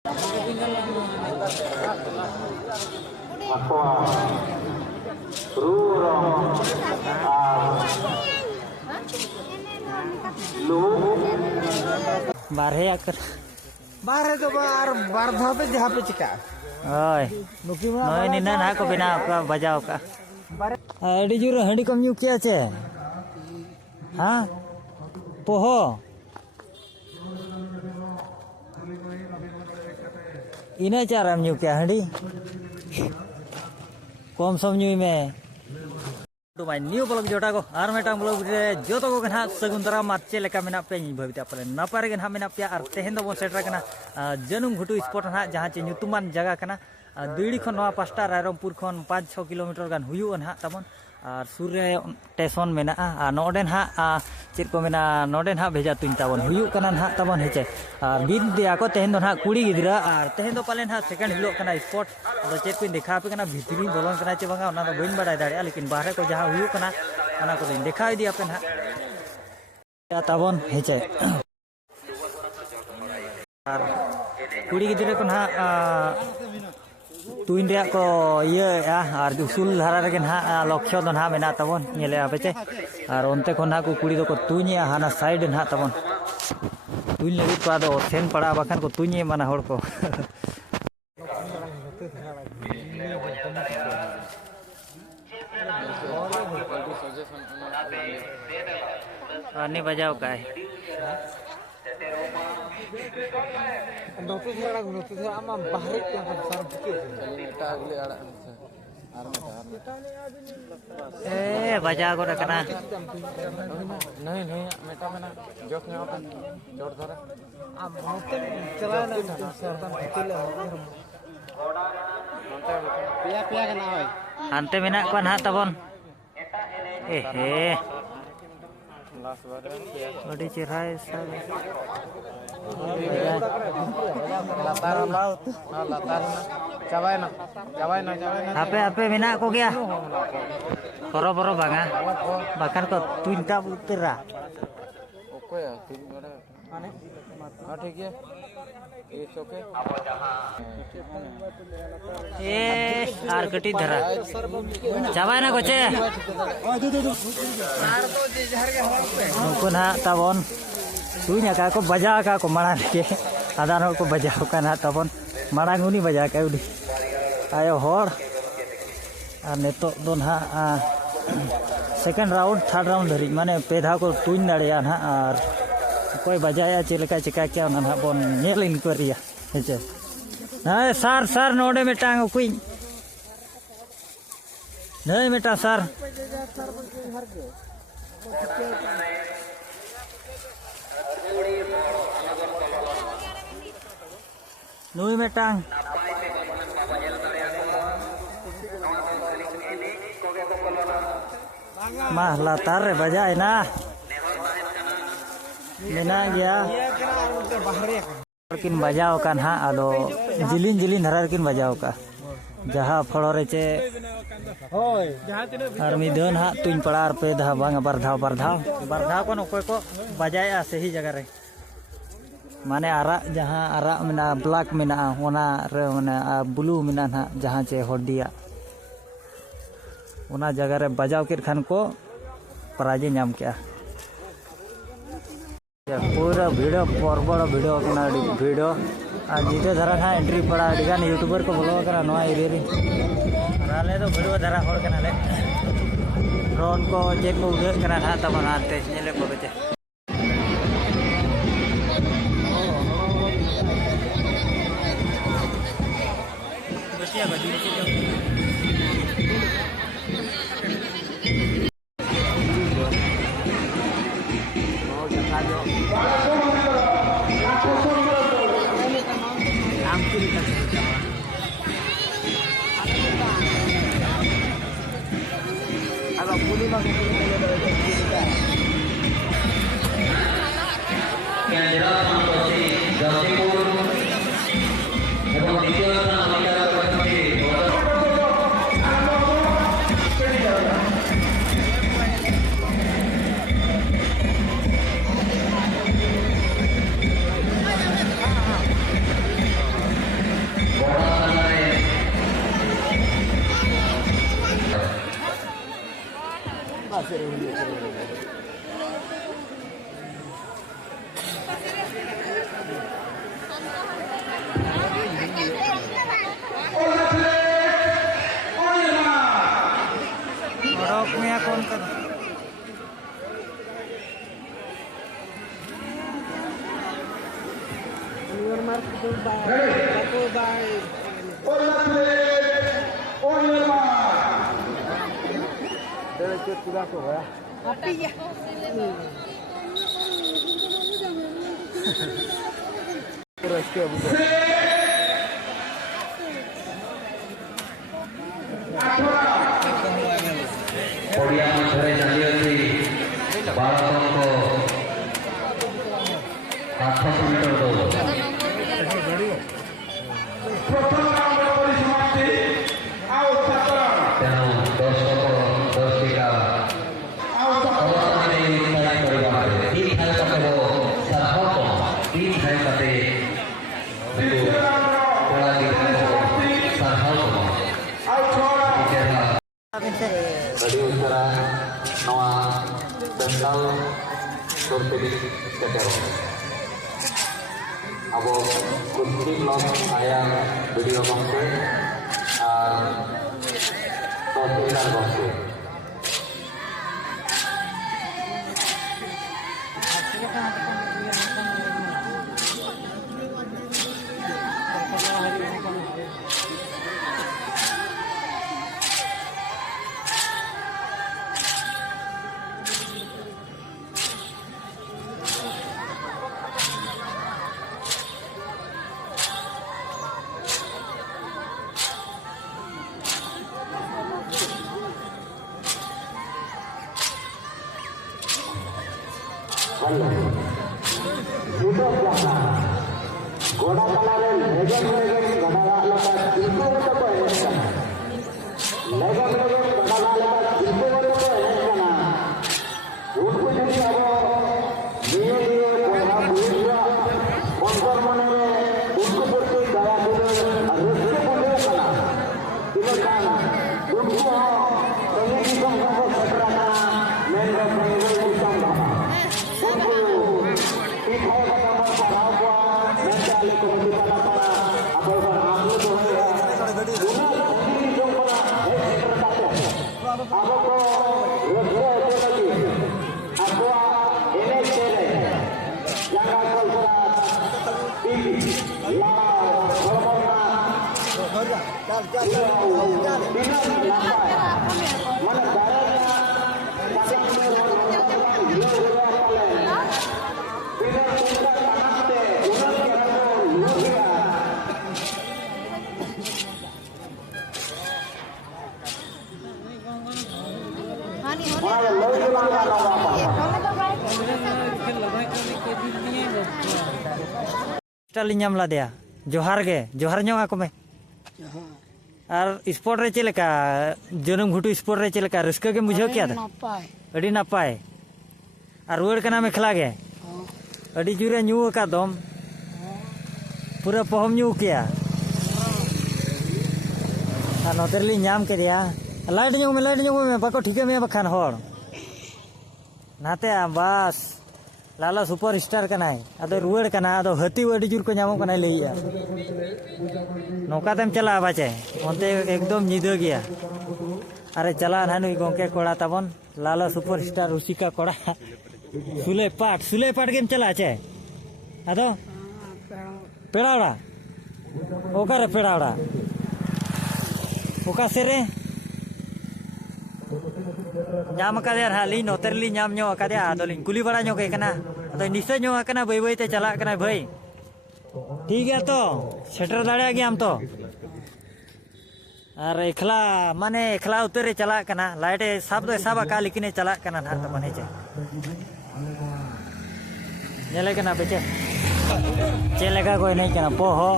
बारहे आकर बारहे तो बार धाव पे जहाँ पे चिका ओय नोय निना ना को बिना का बजाव का अड़ी जुर हंडी कम यू किया चे हाँ पोहो इन्हें चाराम यू क्या हंडी कम सम न्यू में तो भाई न्यू ब्लॉग जोटा को आर मेटा ब्लॉग रे जो तो को ना सगुंतरा माचे लेका मेना पे भविता पले नपारे के ना मेना पे आर तेहेन दो सेटर कना जनुम घुटू स्पॉट ना जहां चे ᱧᱩᱛᱩᱢᱟᱱ जगह कना दुईड़ी खन नवा पास्टा रायरमपुर खन 5-6 किलोमीटर गान हुयु ना तमन और सुर रे स्टेशन मेना आ नोडे ना चेद को मेना नोडे ना भेजा तुन तबन हुयु कना ना तबन हेचे और बिन दिया को तेहेन दो ना कुड़ी गिदरा और तेहेन दो पाले ना सेकंड हिलो कना स्पॉट तो चेद को देखा पे कना भितरी बोलन कना चे बांगा ओना दो बइन बडाय दाड़िया लेकिन बाहरे को जहां हुयु कना ओना को दिन देखा दिया पे ना तबन हेचे और कुड़ी गिदरा को ना तुइन रे को ये और उसूल धारा रे ना लक्ष्य दो ना मेना तबन नेले आपेचे और ओनते को ना को कुड़ी दो को तुनिया हाना साइड ना तबन तुइन ले को आदो सेन पड़ा बाखान को तुनिए माना होड़ को आने बजाओ का है नोते थोड़ा आमा बाहर के सार बुके नेटा अगले आड़ा आर मेटा ए बजा को रखना नहीं नहीं मेटा में ना जोक में अपन जोड़ धरा अब नोते चला ना सरदान बुके पिया पिया के ना होय हानते मेना को ना तबन ए हे लास्ट बार बड़ी चेहरा सब लातार लातार चाबाय ना आपे आपे मेना को गया बरो बरो बांगा बाkan को तुइनटा उतरा ओके तीन बड़ा माने हां ठीक है इट्स ओके ए आर कटी धरा चाबाय ना कोचे आर तो जे जहर के हम पे नुको ना तबन तुइना का को बजा का को माड़ा के आदान को बजा का ना तबन माड़ा गुनी बजा के उडी आयो होड़ और नेतो दो ना सेकंड राउंड थर्ड राउंड धरी माने पेधा को तुइन दाड़िया ना और कोई बजाया चिलका चिका क्या ना बोन नेल इन करिया हेचे ना सर सर नोडे मेटांग कुई नहीं मेटा सर नुई मेटांग mah latar bajai na mina gya kin bajao kan ha ado jilin jilin harar kin bajao ka jaha flore ce होय जहां तिने ar midon ha tuin palar pe dah bang bar dhaw kon okoi ko bajaya sehi jaga re माने आरा जहाँ आरा मेना black मेना ओना रे माने ब्लू मेना ना जहाँ चे हड्डिया ओना जगह रे बजाव के खान को प्राइज नाम क्या पूरा वीडियो बड़ वीडियो कना वीडियो आज जीते धरा ना एंट्री पड़ा गान यूट्यूबर को बोलो करा नवा एरिया रे राले तो वीडियो धरा होड़ कना ले ड्रोन को चेक को उड़े कना ना तब आते नेले को बचे बचिया बदी Orok niya kon kan. Korea Korea Jaliati Baratongko 800 meter dulu. ତେଣୁ ଦର୍ଶକ ଦର୍ଶିକା ସମସ୍ତମାନେ ଉତ୍ସାହ କରିବାରେ ତିନ ଥାଏ ପକେବ ସାର୍ଥକ ତିନ ଥାଏ ପାତେ କଳା ଗୀତ ସାର୍ଥକ Bagi utara Noa Bental Surpedi Kedero Abo kunci blog ayang video bangke Sosial bangke Goda kalare legend goda lata dilko to ko esana legend goda lata dilko to ko esana unko jodi abo diye diye goda buira kontor manare unko porte daya dile arse bole kana dile kana unko tani ki kom ko sakra kana menga menga ki kom unko Ipay katama parawa mentally komedi para abal para amu to hai una hindi jong para ek kartate abo ko rojre hote lagi akwa ene chere janga kolsala tv la hormona mana darahnya Linyam lah dia. Johar ge, johar nyong aku me. Ar sport re chileka, jonum ghutu sport re chileka, raska ge mujho kya tha? Adi napai. Ar ruar kana me khela ge. Adi jure nyu ka dom. Pura pohom nyu kya. Ar noterli nyam ke dia. Light nyong me bako thike me bakhan hor. Nate bas. Lala superstar kanai, ada ruar kana, ada hati wadi jur ko nyamuk kanai leia. Noka tem chala bache, onte ekdom nido gya. Are chala nanu gongke koda tabon, lala superstar usika koda. Sule pat game chala che. Ado? Pedawda. Okare pedawda. Oka sere. Nyam ka der hali noterli nyam nyo ka dia adolin kuli bada nyo ke kana ado nisa nyo kana bai bai te chala kana bhai ठीक है तो shutter दाड़े गया हम तो और एकला माने एकला उतरे चला कना लाइट सब दो सब का लेकिन चला कना ना तो माने चे नेले कना बेचे चलेगा कोई नहीं कना पो हो